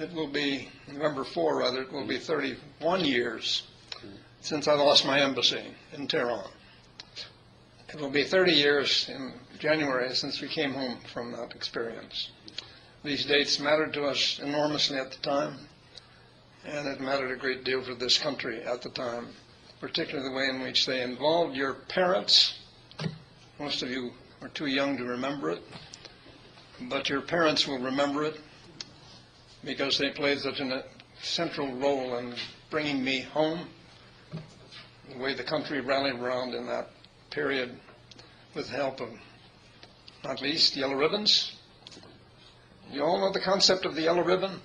it will be, November 4 rather, it will be 31 years since I lost my embassy in Tehran. It will be 30 years in January since we came home from that experience. These dates mattered to us enormously at the time, and it mattered a great deal for this country at the time, particularly the way in which they involved your parents. Most of you are too young to remember it, but your parents will remember it because they played such a central role in bringing me home, the way the country rallied around in that period with the help of, not least, yellow ribbons. You all know the concept of the yellow ribbon?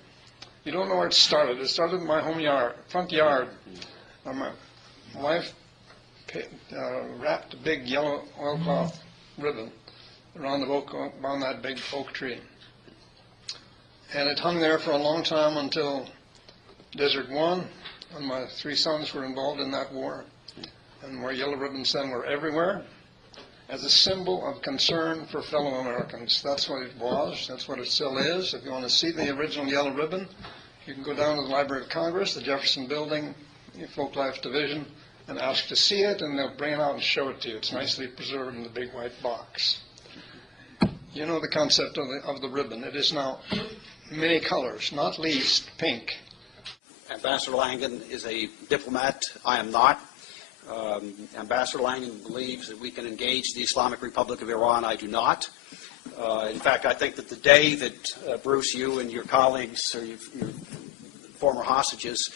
You don't know where it started. It started in my home yard, front yard. My wife wrapped a big yellow oilcloth ribbon around that big oak tree. And it hung there for a long time until Desert One, and my 3 sons were involved in that war, and where yellow ribbons then were everywhere, as a symbol of concern for fellow Americans. That's what it was. That's what it still is. If you want to see the original yellow ribbon, you can go down to the Library of Congress, the Jefferson Building, the Folklife Division, and ask to see it, and they'll bring it out and show it to you. It's nicely preserved in the big white box. You know the concept of the ribbon. It is now many colors, not least pink. Ambassador Langan is a diplomat. I am not. Ambassador Langan believes that we can engage the Islamic Republic of Iran. I do not. In fact, I think that the day that, Bruce, you and your colleagues or your former hostages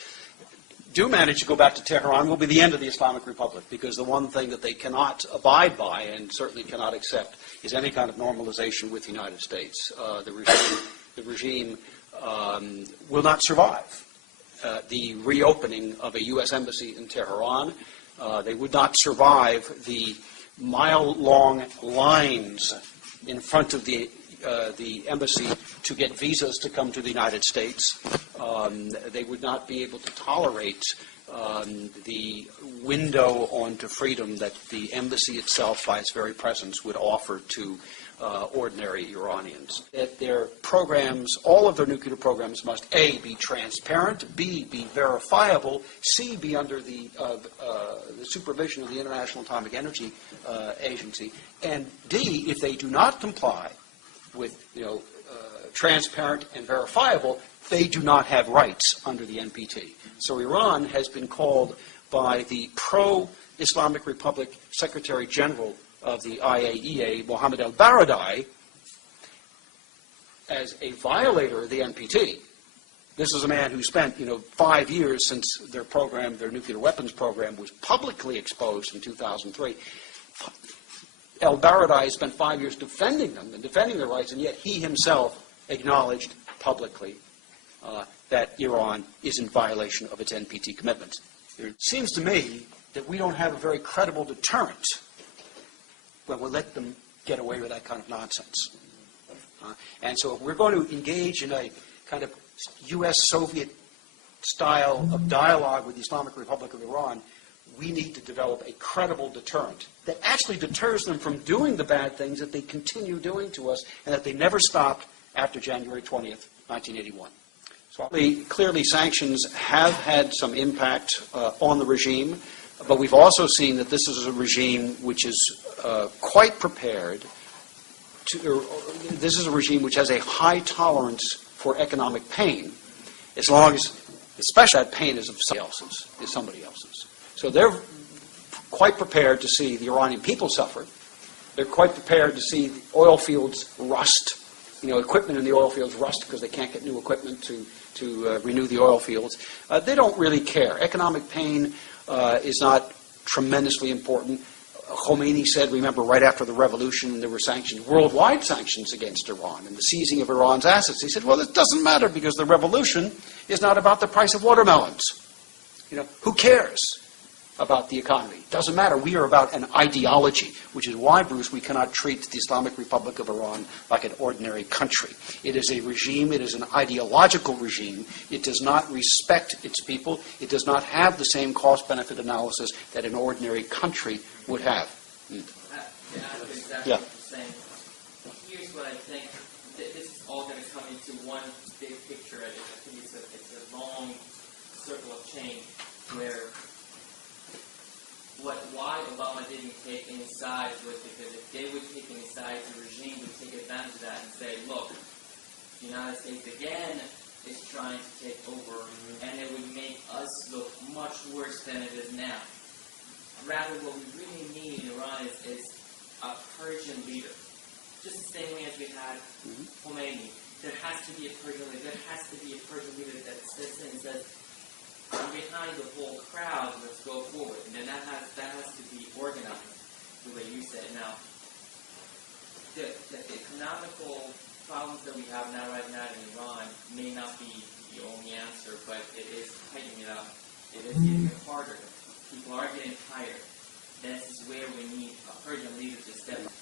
do manage to go back to Tehran will be the end of the Islamic Republic, because the one thing that they cannot abide by and certainly cannot accept is any kind of normalization with the United States. The regime will not survive the reopening of a U.S. embassy in Tehran. They would not survive the mile-long lines in front of the embassy to get visas to come to the United States. They would not be able to tolerate the window onto freedom that the embassy itself, by its very presence, would offer to ordinary Iranians. That their programs, all of their nuclear programs, must A, be transparent, B, be verifiable, C, be under the supervision of the International Atomic Energy Agency, and D, if they do not comply with transparent and verifiable, they do not have rights under the NPT. So Iran has been called by the pro-Islamic Republic Secretary General of the IAEA, Mohammed al-Baradei, as a violator of the NPT. This is a man who spent, 5 years since their program, their nuclear weapons program, was publicly exposed in 2003. Al-Baradei spent 5 years defending them and defending their rights, and yet he himself acknowledged publicly that Iran is in violation of its NPT commitments. It seems to me that we don't have a very credible deterrent when we let them get away with that kind of nonsense. And so if we're going to engage in a kind of U.S.-Soviet style of dialogue with the Islamic Republic of Iran, we need to develop a credible deterrent that actually deters them from doing the bad things that they continue doing to us and that they never stopped after January 20th, 1981. So clearly sanctions have had some impact on the regime, but we've also seen that this is a regime which is quite prepared to, this is a regime which has a high tolerance for economic pain, as long as, especially that pain is of somebody else's. So they're quite prepared to see the Iranian people suffer. They're quite prepared to see the oil fields rust. Equipment in the oil fields rust because they can't get new equipment to renew the oil fields. They don't really care. Economic pain is not tremendously important. Khomeini said, remember, right after the revolution, there were sanctions, worldwide sanctions against Iran and the seizing of Iran's assets. He said, well, it doesn't matter because the revolution is not about the price of watermelons. Who cares about the economy? It doesn't matter. We are about an ideology, which is why, Bruce, we cannot treat the Islamic Republic of Iran like an ordinary country. It is a regime. It is an ideological regime. It does not respect its people. It does not have the same cost-benefit analysis that an ordinary country would have. Yeah. Here's what I think. This is all going to come into one big picture, I think sides with it, because if they would take any sides, the regime would take advantage of that and say, look, the United States again is trying to take over, and it would make us look much worse than it is now. Rather, what we really need in Iran is a Persian leader. Just the same way as we had Khomeini. There has to be a Persian leader. There has to be a Persian leader that sits in and says, I'm behind the whole crowd, let's go forward. And then that has to be organized, the way you said. Now, the economical problems that we have right now in Iran may not be the only answer, but it is tightening it up. It is getting harder. People are getting tired. This is where we need a Persian leader to step up.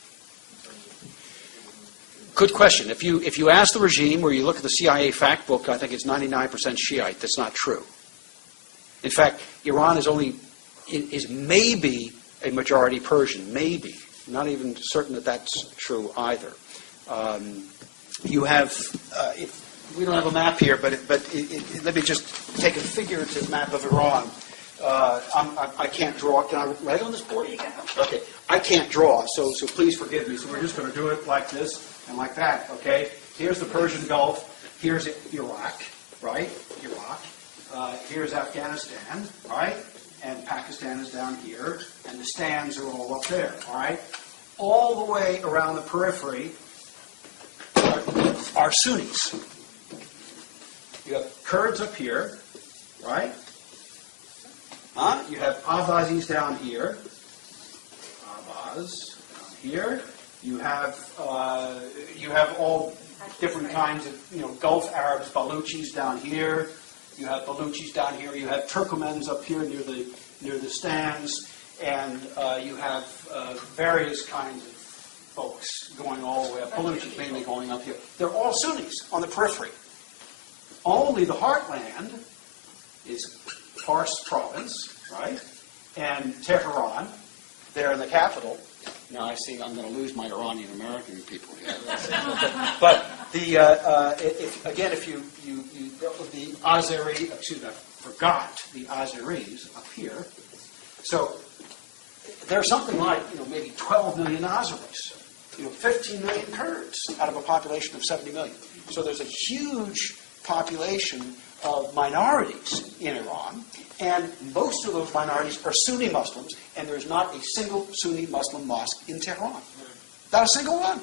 Good question. If you ask the regime, or you look at the CIA fact book, I think it's 99% Shiite. That's not true. In fact, Iran is maybe a majority Persian, maybe. Not even certain that that's true either. You have, we don't have a map here, but let me just take a figurative map of Iran. I can't draw. Can I write on this board? Okay. I can't draw, so please forgive me. So we're just going to do it like this and like that. Okay. Here's the Persian Gulf. Here's Iraq, right? Iraq. Here's Afghanistan, right? And Pakistan is down here, and the stands are all up there, all right? All the way around the periphery are Sunnis. You have Kurds up here, right? You have Abbazis down here. Abbas down here. You have all different kinds of Gulf Arabs, Baluchis down here. You have Baluchis down here. You have Turkomans up here near the stands, and you have various kinds of folks going all the way up. Baluchis mainly going up here. They're all Sunnis on the periphery. Only the heartland is Fars province, right? And Tehran, there in the capital. Now I see I'm going to lose my Iranian American people here. But the Azeri, excuse me, I forgot the Azeris up here. So there's something like maybe 12 million Azeris, 15 million Kurds out of a population of 70 million. So there's a huge population of minorities in Iran, and most of those minorities are Sunni Muslims, and there's not a single Sunni Muslim mosque in Tehran. Not a single one.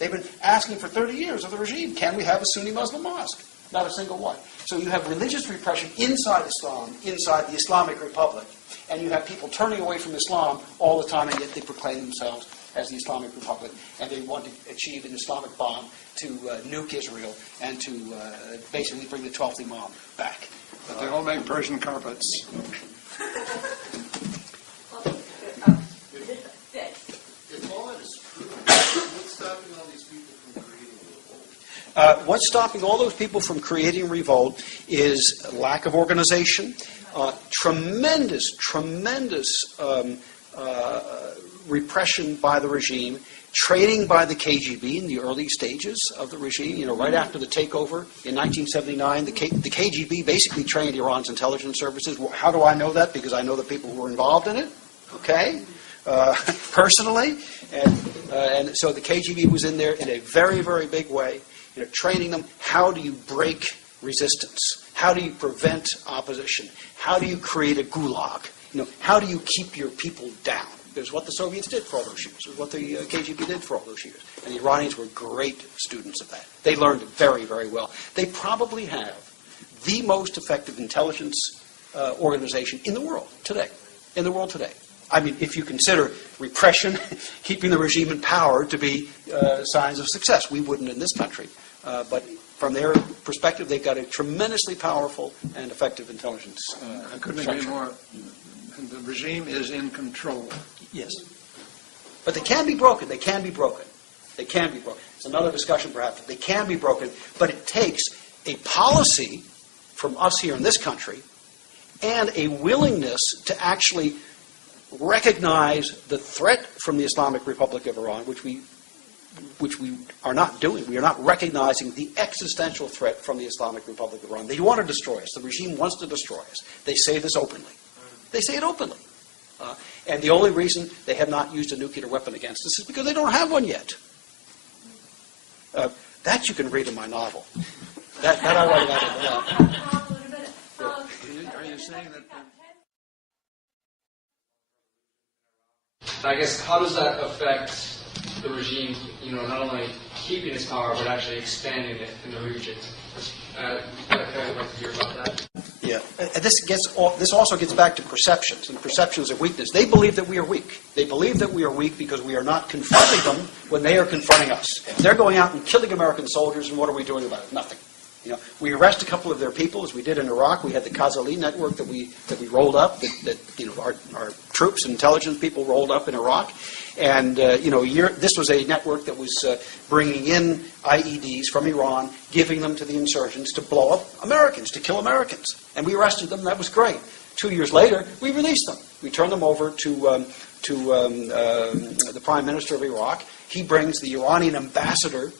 They've been asking for 30 years of the regime, can we have a Sunni Muslim mosque? Not a single one. So you have religious repression inside Islam, inside the Islamic Republic, and you have people turning away from Islam all the time, and yet they proclaim themselves as the Islamic Republic, and they want to achieve an Islamic bomb to nuke Israel and to basically bring the 12th Imam back. But they all make Persian carpets. If all that is true, what's stopping all these people from creating a revolt? What's stopping all those people from creating revolt is lack of organization, tremendous repression by the regime, training by the KGB in the early stages of the regime. Right after the takeover in 1979, the KGB basically trained Iran's intelligence services. How do I know that? Because I know the people who were involved in it, okay, personally. And so the KGB was in there in a very, very big way, training them. How do you break resistance? How do you prevent opposition? How do you create a gulag? How do you keep your people down? It's what the Soviets did for all those years. It's what the KGB did for all those years. And the Iranians were great students of that. They learned very, very well. They probably have the most effective intelligence organization in the world today. I mean, if you consider repression, keeping the regime in power to be signs of success. We wouldn't in this country. But from their perspective, they've got a tremendously powerful and effective intelligence I couldn't agree more. The regime is in control. Yes. But they can be broken. They can be broken. It's another discussion, perhaps. They can be broken, but it takes a policy from us here in this country and a willingness to actually recognize the threat from the Islamic Republic of Iran, which we are not doing. We are not recognizing the existential threat from the Islamic Republic of Iran. They want to destroy us. The regime wants to destroy us. They say this openly. They say it openly. And the only reason they have not used a nuclear weapon against us is because they don't have one yet. That you can read in my novel. That I write about it. Are you saying that? I guess, how does that affect the regime, not only keeping its power, but actually expanding it in the region? I'd like to hear about that. Yeah, and this also gets back to perceptions, and perceptions of weakness. They believe that we are weak. They believe that we are weak because we are not confronting them when they are confronting us. They're going out and killing American soldiers, and what are we doing about it? Nothing. We arrest a couple of their people, as we did in Iraq. We had the Khazali network that we rolled up, that our troops and intelligence people rolled up in Iraq. And, this was a network that was bringing in IEDs from Iran, giving them to the insurgents to blow up Americans, to kill Americans. And we arrested them. That was great. 2 years later, we released them. We turned them over to the Prime Minister of Iraq. He brings the Iranian ambassador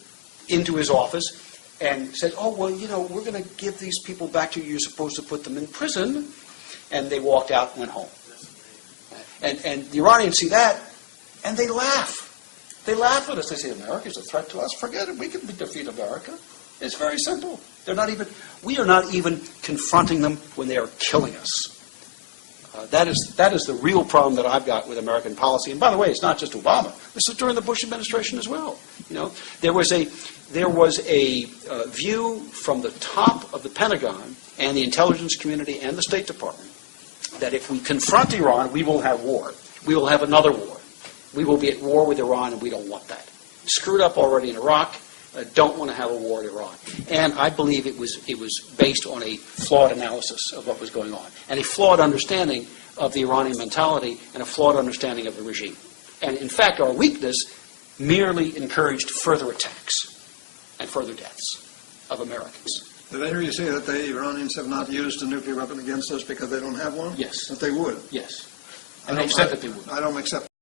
into his office and said, we're going to give these people back to you. You're supposed to put them in prison. And they walked out and went home. And the Iranians see that, and they laugh. They laugh at us. They say, America's a threat to us. Forget it. We can defeat America. It's very simple. We are not even confronting them when they are killing us. That is the real problem that I've got with American policy. And by the way, it's not just Obama. This is during the Bush administration as well. There was a view from the top of the Pentagon and the intelligence community and the State Department that if we confront Iran, we will have war. We will have another war. We will be at war with Iran, and we don't want that. Screwed up already in Iraq. Don't want to have a war in Iran. And I believe it was based on a flawed analysis of what was going on, and a flawed understanding of the Iranian mentality, and a flawed understanding of the regime. And in fact, our weakness merely encouraged further attacks and further deaths of Americans. Did I hear you say that the Iranians have not used a nuclear weapon against us because they don't have one? Yes. That they would? Yes. And they've said that they would. I don't accept